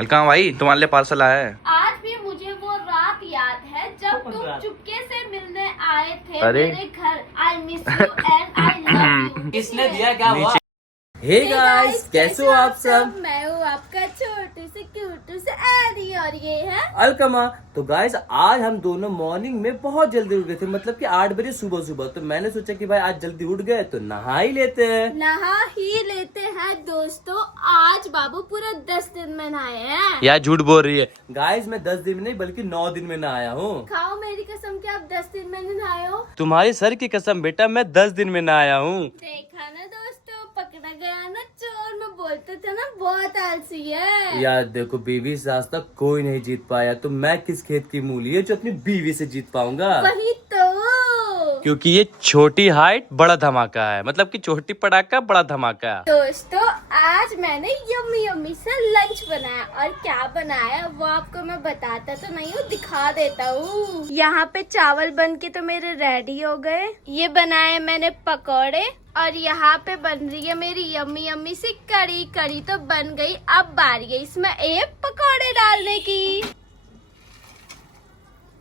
अलका भाई तुम्हारे लिए पार्सल आया है। आज भी मुझे वो रात याद है जब तुम चुपके से मिलने आए थे अरे। मेरे घर। I miss you and I love you. किसने दिया क्या हुआ? हे गाइस, कैसे हो आप सब? मैं हूँ आपका छोटू से क्यूटू से एडी और ये है अलकमा। तो गाइस आज हम दोनों मॉर्निंग में बहुत जल्दी उठ गए थे, मतलब कि 8 बजे सुबह सुबह। तो मैंने सोचा कि भाई आज जल्दी उठ गए तो नहा ही लेते हैं। नहा ही लेते हैं दोस्तों। आज बाबू पूरा 10 दिन में नहाए हैं। यार झूठ बोल रही है। गाइस मैं 10 दिन में नहीं बल्कि 9 दिन में नहाया हूँ। खाओ मेरी कसम कि आप 10 दिन में नहीं नहाए हो। तुम्हारी सर की कसम बेटा, मैं 10 दिन में ना आया हूँ। देखा ना दोस्तों, पकड़ा गया ना चोर। मैं बोलते थे ना बहुत आलसी है। यार देखो, बीवी से आज तक कोई नहीं जीत पाया, तो मैं किस खेत की मूली है जो अपनी बीवी से जीत पाऊंगा? वही तो। क्योंकि ये छोटी हाइट बड़ा धमाका है, मतलब कि छोटी पटाखा बड़ा धमाका। दोस्तों आज मैंने यम्मी यम्मी से लंच बनाया, और क्या बनाया वो आपको मैं बताता तो नहीं हूँ, दिखा देता हूँ। यहाँ पे चावल बन के तो मेरे रेडी हो गए। ये बनाए मैंने पकोड़े, और यहाँ पे बन रही है मेरी यम्मी यम्मी सी कड़ी। कड़ी तो बन गई, अब बारी है इसमें एक पकोड़े डालने की।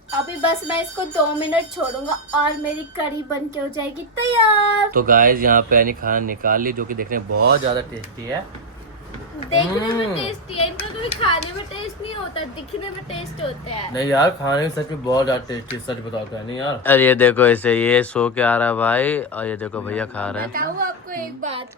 अभी बस मैं इसको 2 मिनट छोड़ूंगा और मेरी कड़ी बन के हो जाएगी तैयार। तो गाइस यहाँ पे यानी खाना निकाल ली, जो कि देखने में बहुत ज्यादा टेस्टी है। देखने में टेस्टी है, इनका कभी खाने में टेस्ट नहीं होता, दिखने में टेस्ट होता है। नहीं यार, खाने में सच में बहुत ज्यादा टेस्टी, सच बताता है नहीं यार। अरे ये देखो इसे, ये सो के आ रहा है भाई, और ये देखो भैया खा रहे हैं। बताऊँ आपको एक बात,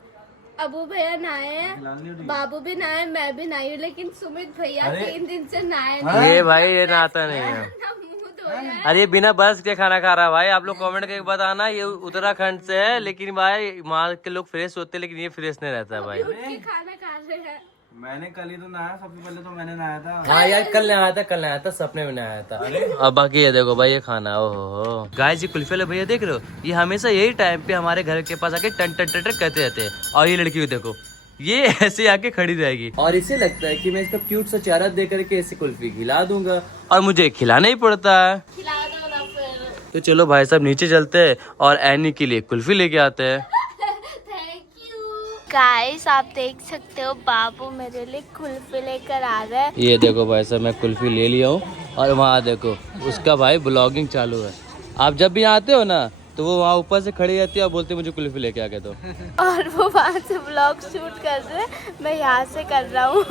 अबू भैया नहाए हैं, बाबू भी नहाए, मैं भी नहाई हूँ, लेकिन सुमित भैया 3 दिन से नहाए ये भाई ये नहाता नहीं है। मुंह धोया है। अरे ये बिना बर्फ के खाना खा रहा है भाई। आप लोग कमेंट करके बताना, ये उत्तराखंड से है, लेकिन भाई वहाँ के लोग फ्रेश होते हैं, लेकिन ये फ्रेश नहीं रहता है भाई। उठ के खाना खा रहे हैं। मैंने कल ही तो नहाया, सबसे पहले तो मैंने नहाया था। हाँ यार, कल नहाया था, सपने में नहाया था। अब बाकी ये देखो भाई, ये खाना ओहो। गाइस ये कुल्फी वाले भैया देख रहे हो, ये हमेशा यही टाइम पे हमारे घर के पास आके टन टन टन टन करते रहते हैं। और ये लड़की को देखो, ये ऐसे आके खड़ी रहेगी, और इसे लगता है कि मैं इसका क्यूट सा चेहरा दे करके ऐसे कुल्फी खिला दूंगा। और मुझे खिलाना ही पड़ता है। खिला दो ना फिर। तो चलो भाई साहब नीचे चलते हैं और एनी के लिए कुल्फी लेके आते हैं। थैंक यू गाइस, आप देख सकते हो बाबू मेरे लिए कुल्फी लेकर आ रहा है। ये देखो भाई साहब, मैं कुल्फी ले लिया हूँ, और वहाँ देखो उसका भाई ब्लॉगिंग चालू है। आप जब भी आते हो ना, तो वो वहाँ ऊपर से खड़ी रहती है और बोलती है मुझे कुल्फी लेके आ गए। तो और वो वहाँ से व्लॉग शूट कर रहे हैं, मैं यहाँ से कर रहा हूँ।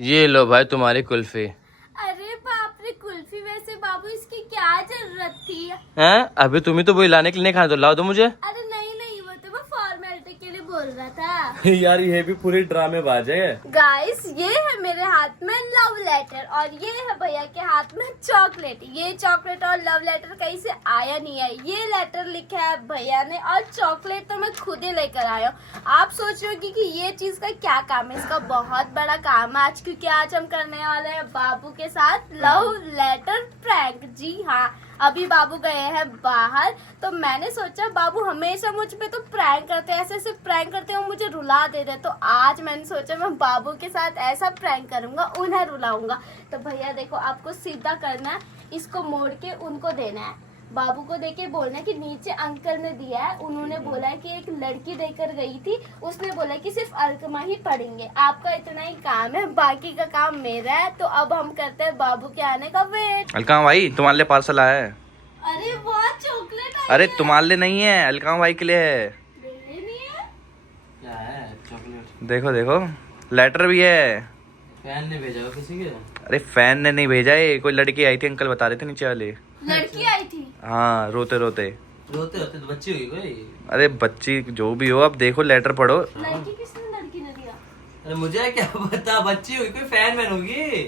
ये लो भाई तुम्हारी कुल्फी। अरे बाप रे, कुल्फी वैसे बाबू इसकी क्या जरूरत थी? हैं? अभी तुम्ही तो वही लाने के लिए नहीं खाना, तो लाओ दो मुझे। अरे नहीं नहीं, वो तो मैं फॉर्मेलिटी के लिए बोल रहा था। यार ये भी पूरी ड्रामेबाज है। गाइस ये है मेरे हाथ में लव लेटर, और ये है भैया के हाथ में चॉकलेट। ये चॉकलेट और लव लेटर कहीं से आया नहीं है, ये लेटर लिखा है भैया ने, और चॉकलेट तो मैं खुद ही लेकर आया हूँ। आप सोच रहे हो कि ये चीज का क्या काम है? इसका बहुत बड़ा काम है आज, क्योंकि आज हम करने वाले हैं बाबू के साथ लव लेटर प्रैंक। जी हाँ, अभी बाबू गए हैं बाहर, तो मैंने सोचा बाबू हमेशा मुझ पे तो प्रैंक करते हैं, ऐसे ऐसे प्रैंक करते हैं, वो मुझे रुला देते हैं। तो आज मैंने सोचा मैं बाबू के साथ ऐसा प्रैंक करूंगा, उन्हें रुलाऊंगा। तो भैया देखो, आपको सीधा करना है, इसको मोड़ के उनको देना है। बाबू को देके बोलना है कि नीचे अंकल ने दिया है, उन्होंने बोला है कि एक लड़की देकर गई थी, उसने बोला कि सिर्फ अलकमा ही पढ़ेंगे। आपका इतना ही काम है, बाकी का काम मेरा है। तो अब हम करते हैं बाबू के आने का वेट। अलका भाई तुम्हारे लिए पार्सल आया है। अरे वाह, चॉकलेट आई अरे है। तुम्हारे लिए नहीं है, अलका भाई के लिए है। मेरे लिए है? क्या है? चॉकलेट? देखो देखो, लेटर भी है। फैन ने भेजा किसी के? अरे फैन ने नहीं भेजा है, कोई लड़की आई थी, अंकल बता रहे थे नीचे वाले। लड़की आई थी? हाँ, रोते रोते। रोते होते तो बच्ची हुई कोई? अरे बच्ची जो भी हो, अब देखो लेटर पढ़ो। लड़की किसने लड़की ने दिया? अरे मुझे क्या पता, बच्ची हुई कोई फैन मैन होगी।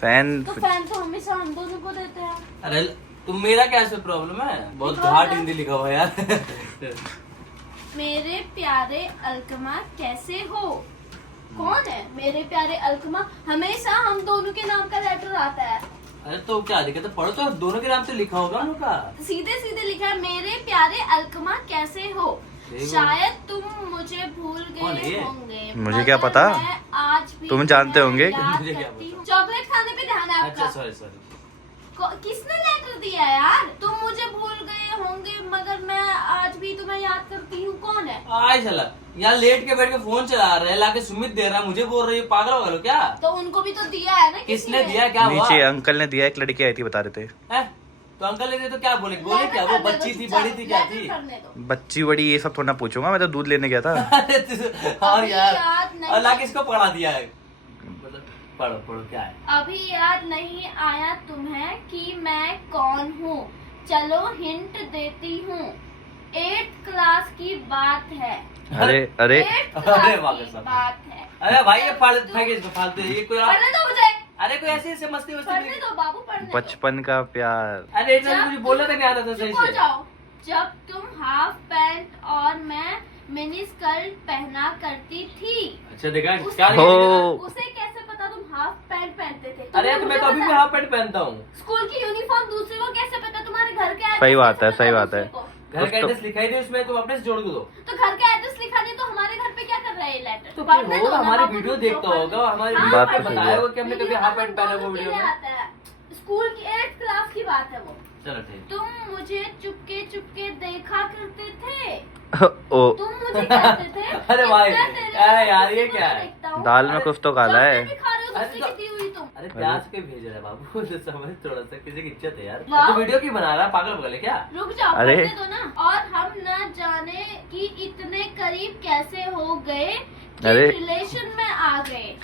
फैन तो फैन तो हमेशा हम दोनों को देते हैं। अरे तुम, मेरा क्या इसमें प्रॉब्लम है? बहुत घाट हिंदी लिखा हुआ है यार। मेरे प्यारे अलकमा कैसे हो? कौन है मेरे प्यारे अलकमा? हमेशा हम दोनों के नाम का लेटर आता है। अरे तो क्या दिक्कत है, पढ़ो तो, दोनों के नाम से लिखा होगा उनका। सीधे सीधे लिखा है, मेरे प्यारे अलकमा कैसे हो? शायद तुम मुझे भूल कौन गए है? होंगे, मुझे क्या मगर पता? मैं आज भी तुम जानते होंगे। याद मुझे क्या करती पता? हूँ। चॉकलेट खाने पे ध्यान है अच्छा आपका। Sorry sorry. किसने लेटर दिया है यार? तुम मुझे भूल गए होंगे मगर मैं आज भी तुम्हें याद करती हूँ। कौन है? आए चला यहाँ लेट के बैठ के फोन चला रहे हैं, लाके सुमित दे रहा है, मुझे बोल रही है पागल हो गए क्या? तो उनको भी तो दिया है ना किसी किसने ने। दिया? क्या हुआ? नीचे अंकल ने दिया, एक लड़की आई थी बता रहे थे। हैं? तो अंकल ने दिया तो क्या बोले? बोले क्या? वो बच्ची थी, बड़ी थी, क्या थी? बच्ची बड़ी ये सब थोड़ा ना पूछूंगा, मैं तो दूध लेने गया था। और अभी यार याद नहीं- अल्लाह किसको पढ़ा दिया है? मतलब पढ़ो पढ़ो क्या है? अभी याद नहीं आया तुम्हें कि मैं कौन हूँ? चलो हिंट देती हूँ। 8th क्लास की बात है। अरे अरे 8th अरे क्लास वाह, की कसम। बात है। अरे भाई ये फेंके इसको फालतू, ये कोई पढ़ने दो मुझे, अरे कोई ऐसे मस्ती पढ़ने वस्ती दो बाबू, पढ़ने दो। बचपन का प्यार। अरे एक मुझे बोलना था, नहीं आता था सही चुप हो से। जाओ। जब तुम हाफ पैंट और मैं मिनी स्कर्ट पहना करती थी। अच्छा देखा उसे- क्या? हो। उसे कैसे पता तुम हाफ पैंट पहनते थे? अरे तो मैं तो अभी भी हाफ पैंट पहनता हूँ। स्कूल की यूनिफॉर्म दूसरे को कैसे पता? तुम्हारे घर के सही address बात कैसे है, पता सही बात है। दूसरे को? घर का तो- एड्रेस लिखाई दे उसमें, तुम अपने से जोड़ दो। तो घर का एड्रेस लिखा दे तो हमारे घर पे क्या कर रहा है ये लेटर? तो पढ़ने होगा, दो ना हमारी बाबू, वीडियो तुम देखता जो होगा, हमारी हाँ, बात वीडियो तो पे सही बताया है। होगा कि हमने कभी हाफ पैंट पहना वो वीडियो में। आता है। स्कूल की 8th क्लास की बात है वो। चलो ठीक। तुम मुझे चुपके चुपके देखा करते थे। ओ तुम मुझे कहते थे अरे भाई, "इतना तेरे अरे यार, किसी ये को क्या ना है? देखता हूँ।" दाल में कुछ तो काला है। चॉकलेट भी खा रहे हो अरे दूसरे तो- की दी हुई तुम। अरे प्याज के भेज रहा है बाबू, समझ थोड़ा सा, किसी की इज्जत है यार। वाह। तो वीडियो की बना रहा है, पागल बगल है क्या? रुक जाओ, अरे। पढ़ने दो ना। और हम न जाने कि इतने करीब कैसे हो गए कि अरे। रिलेशन में आ गए।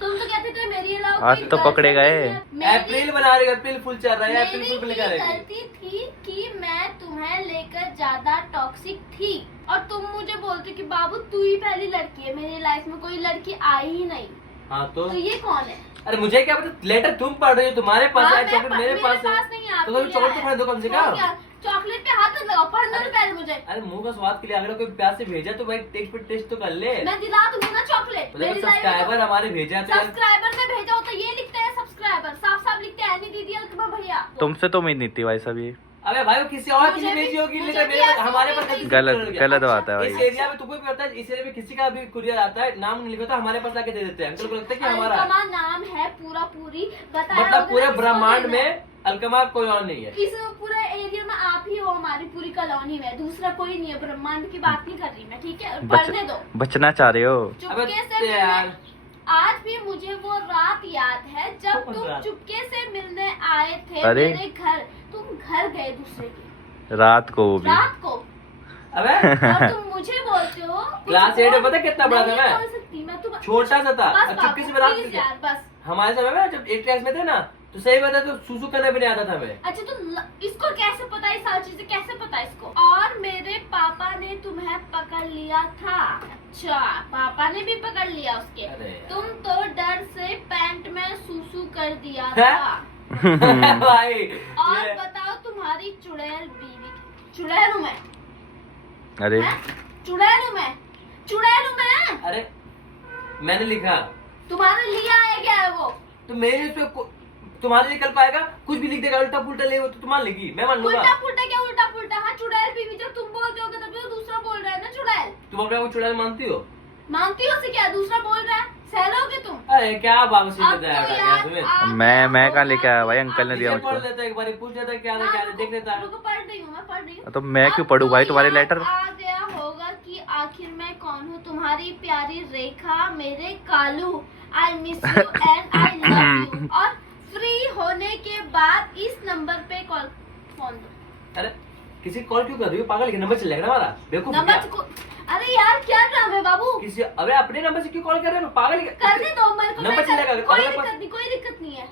तुम तो कहते थे मेरी अलावा आज कोई तो पकड़े गर्लफ्रेंड गए। नहीं है। मेरी- अप्रैल बना रही है, अप्रैल फुल चल रहा है, अप्रैल मेरी फुल ये लिखा रही गलती थी कि मैं तुम्हें लेकर ज्यादा टॉक्सिक थी और तुम मुझे बोलते कि बाबू तू ही पहली लड़की है, मेरी लाइफ में कोई लड़की आई ही नहीं। हाँ तो तो ये कौन है? अरे मुझे क्या पता, लेटर तुम पढ़ रही हो, तुम्हारे पास हाँ, है, मैं चॉकलेट मेरे पास है। नहीं है, तो कभी चॉकलेट तो पढ़ दो कम से कम। चॉकलेट पे हाथ मत लगाओ, पढ़ने दो पहले मुझे। अरे मुंह का स्वाद के लिए अगर कोई प्यार से भेजा तो भाई टेस्ट पे टेस्ट तो कर ले। मैं दिला दूंगी ना चॉकलेट। मतलब सब्सक्राइबर हमारे भेजा है तो यार- सब्सक्राइबर ने भेजा होता ये लिखते हैं सब्सक्राइबर, साफ साफ लिखते हैं नहीं दीदी अलकमा भैया। तुमसे तो उम्मीद नहीं थी भाई साहब ये। अबे भाई वो किसी और की मुझे भेजी भी- होगी, मुझे लेकिन भी मेरे ऐसे हमारे ही पास भेजी। कैसे गलत कुरियर गया? गलत बात है इस भाई। एरिया में तुमको भी पता है, इस एरिया में किसी का भी कुरियर आता है, नाम नहीं लिखा था, हमारे पास लाके दे देते हैं। अंकल को लगता है कि हमारा है। अलकमा नाम है पूरा पूरी बताया मतलब होगा पूरे ना किसको ब्रह्मांड देना है। में अलकमा कोई और नहीं है। इस पूरे एरिया में आप ही हो, हमारी पूरी कॉलोनी में दूसरा कोई नहीं है। ब्रह्मांड की बात नहीं कर रही मैं, ठीक है? पढ़ने दो। बचना चाह रहे हो? अबे चुपके से यार। मिलने आज भी मुझे वो रात याद है जब कौन तुम रात? चुपके से मिलने आए थे अरे। मेरे घर। तुम घर गए दूसरे के रात को वो भी। रात को अबे और तुम मुझे बोलते हो क्लास 8 में पता है कितना बड़ा था नहीं मैं? बोल सकती मैं। तुम छोटा सा था, बस और चुपके से बाबू, रात प्लीज को यार बस। हमारे समय में जब 8 क्लास में थे ना, तो सही बता तो सूसू करना भी नहीं आता था हमें। अच्छा इसको कैसे पता है? सारी चीजें कैसे पता है इसको? और मेरे पापा ने तुम्हें पकड़ लिया था। अच्छा पापा ने भी पकड़ लिया उसके। अरे यार। तुम तो डर से पैंट में सूसू कर दिया हैं? था। भाई और ये- बताओ तुम्हारी चुड़ैल बीवी चुड़ैल हूँ मैं? अरे हैं? चुड़ैल हूँ मैं? अरे मैंने लिखा तुम्हारे लिए आया क्या है वो? तो मेरे उस पे तुम्हारे लिए कल पाएगा, कुछ भी लिख देगा उल्टा पुल्टा ले, वो तो तुम्हारे लिखी, मैं मान लूंगा। उल्टा पुल्टा क्या उल्टा पुल्टा? हाँ चुड़ैल बीवी जब तुम बोलते होगे तभी तो दूसरा बोल रहा है ना चुड़ैल। तुम अपने को चुड़ैल मानती हो? मानती हो से क्या दूसरा बोल रहा है? सहलोगे तुम? अरे क्या बाबू से अब तो बताया यार तुम्हें? आ मैं गया कहाँ होगा लेके आया भाई, कि अंकल ने दिया नीचे पढ़ मुझको। लेता, एक बार पूछ लेता क्या था, हाँ, क्या था, देख लेता। रुको पढ़ रही हूँ मैं, पढ़ रही हूँ। तो मैं क्यों पढ़ूं भाई तुम्हारे लेटर? आ गया होगा कि आखिर मैं कौन हूँ। तुम्हारी प्यारी रेखा, मेरे Kalu, I miss you and I love you. और फ्री होने के बाद इस नंबर पे कॉल फोन दो। अरे किसी कॉल क्यों कर रही हो? पागल, नंबर चल जाएगा ना हमारा, बेवकूफ नंबर क्या? को अरे यार क्या नाम है बाबू? किसी अबे अपने नंबर से क्यों कॉल कर रहे हो? पागल करने दो मेरे को। नंबर मैं चलेगा, कर- कोई अगला दिक्कत पर- नहीं, कोई दिक्कत नहीं है।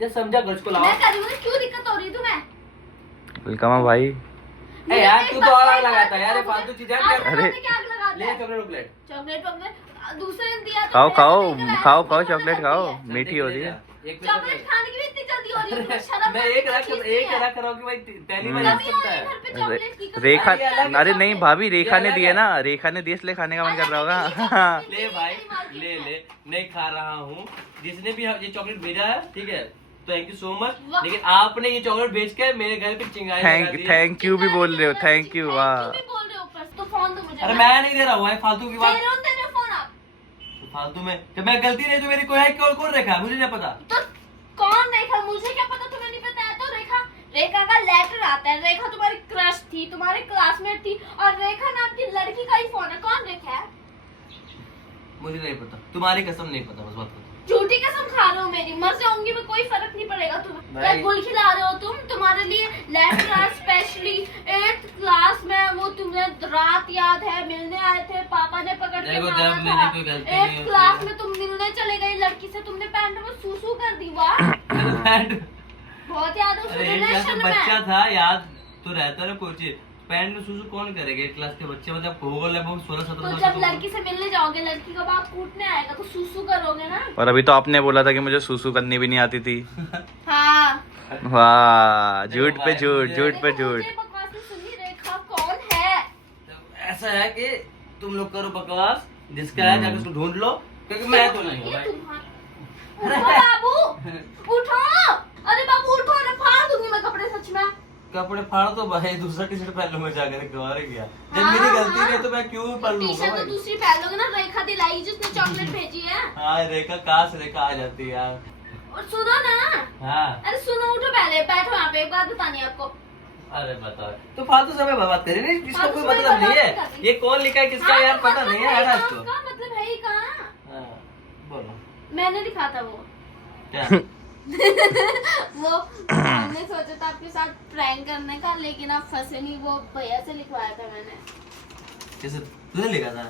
जब समझा गज को लाओ। मैं कर रही हूँ, क्यों दिक्कत हो रही है तुम्हें? वेलकम भाई। ए यार तू तो और आग लगाता है यार, ये फालतू चीजें आग क्या? अरे। लगाते क्या आग लगाते ले हैं? चॉकलेट वॉकलेट। चॉकलेट वॉकलेट दूसरे ने दिया तो खाओ मेरे खाओ को लेकर आया। खाओ खाओ तुमको चॉकलेट पता खाओ, है? मीठी होती है। एक पे चॉकलेट चॉकलेट। खाने की भी इतनी जल्दी हो रही है तुम्हें? शर्म मैं नहीं एक आती, रख चीज़ एक नहीं है। रख रहा हूँ कि भाई पहली बार कभी हो सकता आए है। घर पे चॉकलेट की कभी रेखा, आए ये अलग है अरे नहीं चॉकलेट। भाभी, रेखा ये ने अलग दिए है। ना, रेखा ने दिए इसलिए खाने का मन कर रहा होगा। ले भाई ले ले, नहीं खा रहा हूँ। जिसने भी ये चॉकलेट भेजा है, ठीक है, थैंक यू सो मच। वाह। लेकिन आपने ये चॉकलेट भेज के मेरे घर पे चिंगारी लगा दी है। थैंक यू भी बोल रहे हो, थैंक यू। वाह थैंक यू भी बोल रहे हो ऊपर से। तो फोन दो मुझे। अरे मैं नहीं दे रहा हूँ भाई, फालतू की बात। दे रहे हो फोन आप। फालतू में जब मैं गलती नहीं तो मेरी कोई है, कौन कौन रखा है मुझे नहीं पता। तो कौन देखा? मुझे क्या पता, तुम्हें नहीं रेखा का लेटर आता है। रेखा तुम्हारी क्रश थी, तुम्हारे क्लासमेट थी, और रेखा नाम की लड़की का ही फोन है। कौन रेखा है? मुझे नहीं पता, तुम्हारी कसम नहीं पता, बस बात करो। झूठी कसम खा रहे हो मेरी, मर जाऊंगी मैं, कोई फर्क नहीं पड़ेगा तुम्हें। क्या गुल खिला रहे हो तुम? तुम्हारे लिए लेटर आया स्पेशली 8th क्लास में। वो तुम्हें रात याद है, मिलने आए थे, पापा ने पकड़ के देखो, मारा जब मेरी कोई था। गलती नहीं 8th होती क्लास है। में तुम मिलने चले गए लड़की से, तुमने पैंट में सूसू कर दी। वाह, बहुत याद है उस अरे एक क्लास रिलेशन का बच्चा में। था, याद तो रहता ना कोई चीज। पैंट में सुसु कौन करेगा? एक क्लास के बच्चे, मतलब होगा लगभग 16-17 तो साल जब का। लड़की से मिलने जाओगे, लड़की का बाप कूटने आएगा तो सूसू करोगे ना। और अभी तो आपने बोला था कि मुझे सुसु करनी भी नहीं आती थी। हाँ, वाह, झूठ पे झूठ, झूठ पे देखो, झूठ। मुझे बकवास नहीं सुननी। रेखा कौन है? ऐसा है कि तुम लोग करो बकवास, जिसका है जाकर उसको ढूंढ लो, क्योंकि मैं तो नहीं हूँ ये भाई। तुम्हारा- उठो बाबू, उठो। अरे बाबू उठो, ना फाड़ दूंगी मैं कपड़े सच में। कपड़े फाड़ तो भाई, दूसरा टी शर्ट पहन लो, मैं जाकर गवार गया। जब हाँ, मेरी गलती हाँ। नहीं तो मैं क्यों पहन लूंगा टी-शर्ट तो भाई? दूसरी पहन लोगे ना। रेखा दिलाई जिसने चॉकलेट भेजी है। हाँ रेखा, काश रेखा आ जाती यार। और सुनो ना, हाँ अरे सुनो, उठो पहले, बैठो यहाँ पे। एक बात बतानी है आपको। अरे बताओ, तो फालतू समय बर्बाद करे नहीं, इसका फालतू कोई समय मतलब नहीं बर्बाद है। कर दी। ये कौन लिखा है किसका हाँ, यार तो पता मतलब नहीं है यार कहाँ? इसको। उसका मतलब है ही कहाँ? हाँ, बोलो मैंने लिखा था वो। क्या? वो हमने सोचा था आपके साथ प्रैंक करने का, लेकिन आप फंसे नहीं। वो भैया से लिखवाया था मैंने। जैसे तूने लिखा था?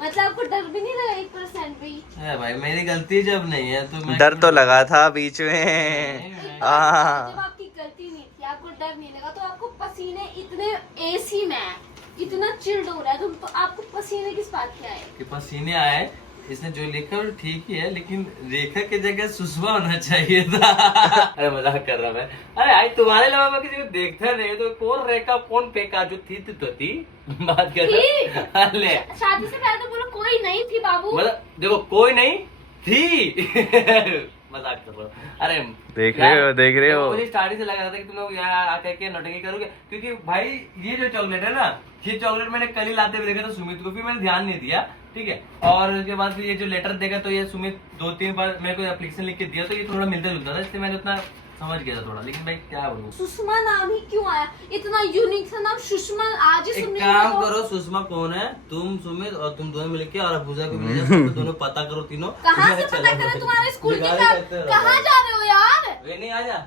मतलब आपको डर भी नहीं लगा 1% भी? है भाई, मेरी गलती जब नहीं है तो मैं डर तो लगा था बीच में। जब हाँ, आपकी गलती नहीं थी, आपको डर नहीं लगा, तो आपको पसीने इतने एसी में इतना चिल्ड हो रहा है, तो आपको पसीने किस बात के आए? के पसीने आए। इसने जो लिखा वो ठीक ही है, लेकिन रेखा की जगह सुषमा होना चाहिए था। अरे मजाक कर रहा मैं। अरे आई तुम्हारे अलावा मैं किसी को देखता नहीं, तो कौन रेखा कौन फेंका? जो थी तो थी, बात कर रहा। ले शादी से पहले तो बोलो कोई नहीं थी बाबू। मतलब देखो, कोई नहीं थी। मजाक कर रहा हूँ। अरे देख रहे हो, देख रहे हो। मुझे स्टार्टिंग से लग रहा था कि तुम लोग यहाँ आकर के नौटंकी करोगे, क्योंकि भाई ये जो चॉकलेट है ना, ये चॉकलेट मैंने कल ही लाते हुए देखा था सुमित को, फिर मैंने ध्यान नहीं दिया, ठीक है। और उसके बाद फिर ये जो लेटर देखा तो ये सुमित 2-3 बार मेरे को एप्लीकेशन लिख के दिया, तो ये थोड़ा मिलता जुलता था, इसलिए मैंने उतना समझ गया था थोड़ा। लेकिन भाई क्या बोलूं, सुषमा नाम ही क्यों आया? इतना यूनिक सा नाम सुषमा, आज ही एक सुनने काम को। करो, सुषमा कौन है? तुम सुमित और तुम दोनों मिलके और अबूजा को मिल जाओ, तो दोनों पता करो तीनों। कहाँ से मैं पता चला करें? भाई। तुम्हारे स्कूल के बेगारी साथ करते रहो कहाँ भाई। जा रहे हो यार? वे नहीं, आजा।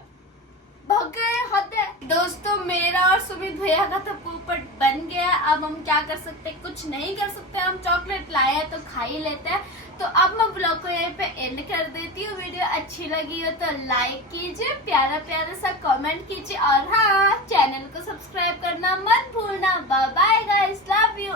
भाग गए, हद है। दोस्तों, मेरा और सुमित भैया का तो पोपट बन गया। अब हम क्या कर सकते? कुछ नहीं कर सकते। हम चॉकलेट लाए हैं तो खा ही लेते हैं। तो अब मैं ब्लॉग को यहीं पे एंड कर देती हूँ। वीडियो अच्छी लगी हो तो लाइक कीजिए, प्यारा प्यारा सा कमेंट कीजिए, और हाँ, चैनल को सब्सक्राइब करना मत भूलना। Bye bye guys, love you.